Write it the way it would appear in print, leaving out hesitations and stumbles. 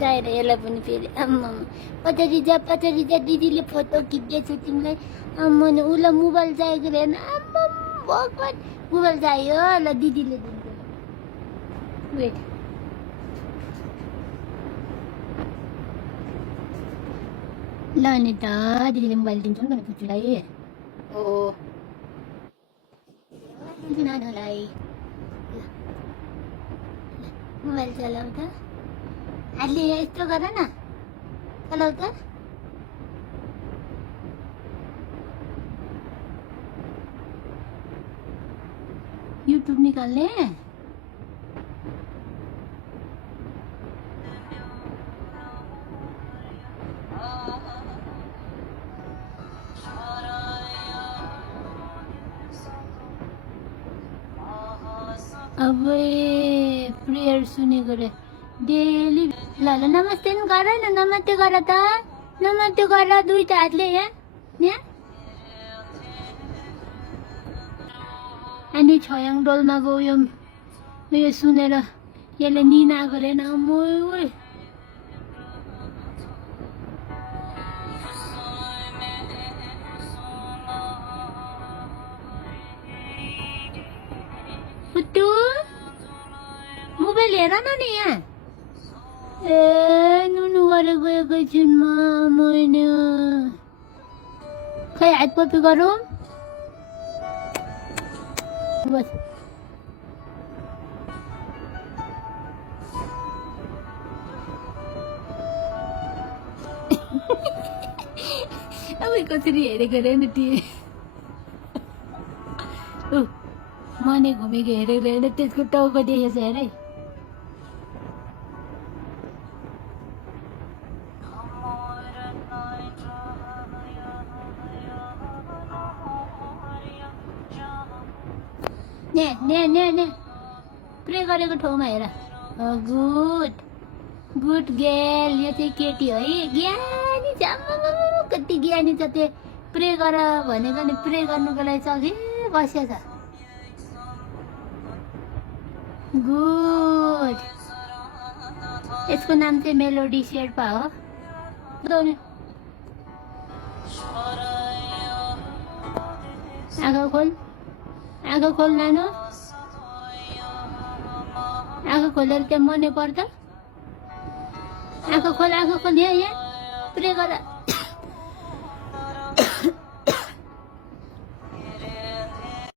चाहिएर यसलाई पनि फेरि आम्मा पछाडि जा दिदीले फोटो खिच्दैछु तिमीलाई आम्मा उसलाई मोबाइल चाहिएको रहेन आम्मा भगवान मोबाइल चाहियो ल दिदीले दिन्छ वेट ल नि त दिदीले मोबाइल दिन्छु नि पुच्चुलाई ओ दिन्छु नानुलाई मोबाइल चलाउ त हातले यस्तो गर न चलाउ त युट्युब निकाल्ने अब प्रेयर सुनेको रे डेली ल नमस्ते नि गर न नमस्ते गर त नमस्ते गर दुईटा हातले यहाँ अनि छयाङ डोलमा गयो यो सुनेर यसले निना गरेन मोय पुत्तु मोबाइल हेर न नि यहाँ ए नुनु गरेर गएको छिन् मैले खै हात कपी गरौँ बस अब कसरी हेरेको रे न त्यो मने घुमेको हेरेको हेर त्यसको टाउको देखेछ हेरे ने प्रे गरेको ठाउँमा हेर गुड गेल यो चाहिँ केटी है ज्ञानी छ कति ज्ञानी छ त्यो प्रे गर भनेको नि प्रे गर्नुको लागि सके बसेछ गुड यसको नाम चाहिँ मेलोडी शेर्पा हो आँखा खोल नानु आँखा खोलेर त्यहाँ मर्ने पर्छ आँखा खोल यहाँ प्रे गर